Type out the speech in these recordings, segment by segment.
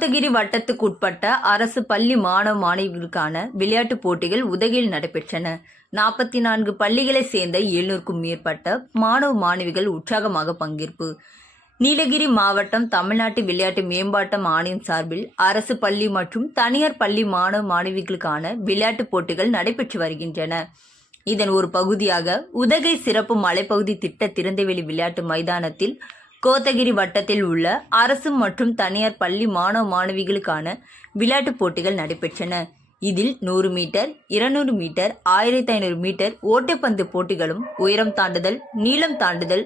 கோத்தகிரி வட்டத்துக்குட்பட்ட அரசு பள்ளி மாணவ மாணவிகளுக்கான விளையாட்டுப் போட்டிகள் உதகையில் நடைபெற்றன. நாற்பத்தி நான்கு பள்ளிகளைச் சேர்ந்த எழுநூறுக்கும் மேற்பட்ட மாணவ மாணவிகள் உற்சாகமாக பங்கேற்பு. நீலகிரி மாவட்டம் தமிழ்நாட்டு விளையாட்டு மேம்பாட்டம் ஆணையம் சார்பில் அரசு பள்ளி மற்றும் தனியார் பள்ளி மாணவ மாணவிகளுக்கான விளையாட்டுப் போட்டிகள் நடைபெற்று வருகின்றன. இதன் ஒரு பகுதியாக உதகை சிறப்பு மலைப்பகுதி திட்ட திறந்தவெளி விளையாட்டு மைதானத்தில் கோத்தகிரி வட்டத்தில் உள்ள அரசு மற்றும் தனியார் பள்ளி மாணவ மாணவிகளுக்கான விளையாட்டுப் போட்டிகள் நடைபெற்றன. இதில் நூறு மீட்டர் இருநூறு மீட்டர் ஆயிரத்தி ஐநூறு மீட்டர் ஓட்டப்பந்து போட்டிகளும் உயரம் தாண்டுதல் நீளம் தாண்டுதல்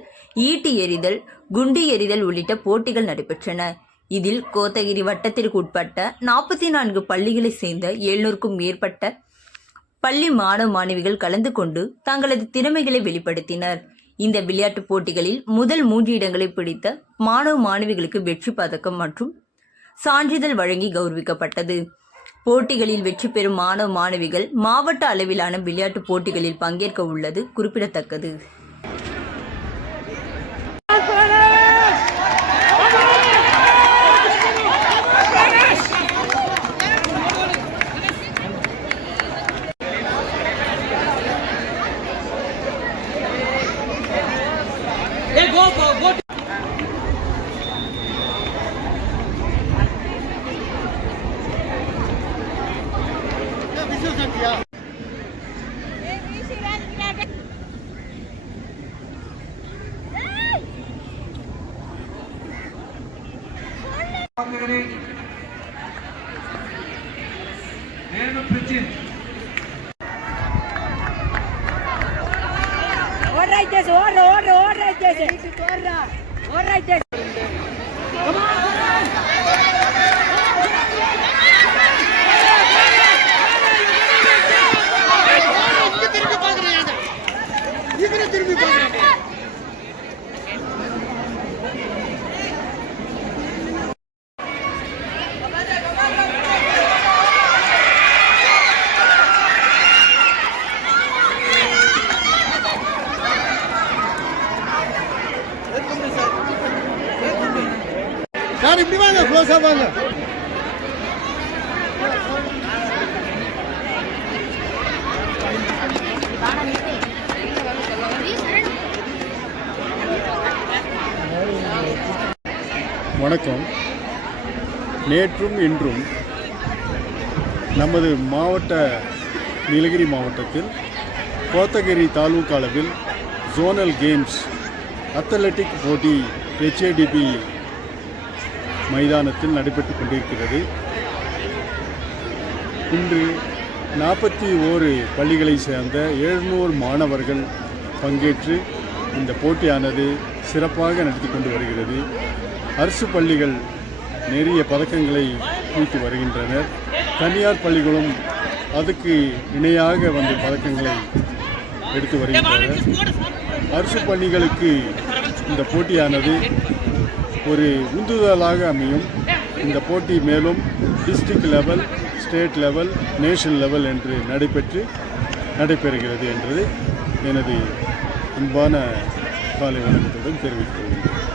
ஈட்டி எறிதல் குண்டு எறிதல் உள்ளிட்ட போட்டிகள் நடைபெற்றன. இதில் கோத்தகிரி வட்டத்திற்கு உட்பட்ட நாற்பத்தி நான்கு பள்ளிகளைச் சேர்ந்த எழுநூறுக்கும் மேற்பட்ட பள்ளி மாணவ மாணவிகள் கலந்து கொண்டு தங்களது திறமைகளை வெளிப்படுத்தினர். இந்த விளையாட்டுப் போட்டிகளில் முதல் மூன்று இடங்களை பிடித்த மாணவ மாணவிகளுக்கு வெற்றி பதக்கம் மற்றும் சான்றிதழ் வழங்கி கௌரவிக்கப்பட்டது. போட்டிகளில் வெற்றி பெறும் மாணவ மாணவிகள் மாவட்ட அளவிலான விளையாட்டுப் போட்டிகளில் பங்கேற்க உள்ளது குறிப்பிடத்தக்கது. నేను ప్రతి ఓర్రా ఇచ్చేసి ఓర్ర ఓర్ర ఓర్ర ఇచ్చేసి இப்படி வாங்க க்ளோஸா வாங்க. வணக்கம். நேற்றும் இன்றும் நமது மாவட்ட நீலகிரி மாவட்டத்தில் கோத்தகிரி தாலுகா அளவில் ஜோனல் கேம்ஸ் அத்லட்டிக் போட்டி ஹெச்ஏடிபி மைதானத்தில் நடைபெற்று கொண்டிருக்கிறது. இன்று நாற்பத்தி ஓரு பள்ளிகளை சேர்ந்த எழுநூறு மாணவர்கள் பங்கேற்று இந்த போட்டியானது சிறப்பாக நடத்தி கொண்டு வருகிறது. அரசு பள்ளிகள் நிறைய பதக்கங்களை குவித்து வருகின்றனர். தனியார் பள்ளிகளும் அதுக்கு இணையாக வந்து பதக்கங்களை எடுத்து வருகின்றனர். அரசு பள்ளிகளுக்கு இந்த போட்டியானது ஒரு உந்துதலாக அமையும் இந்த போட்டி மேலும் district level state level national level என்று நடைபெற்று நடைபெறுகிறது என்றது எனது அன்பான காலை வணக்கத்துடன் தெரிவித்துக் கொள்கிறேன்.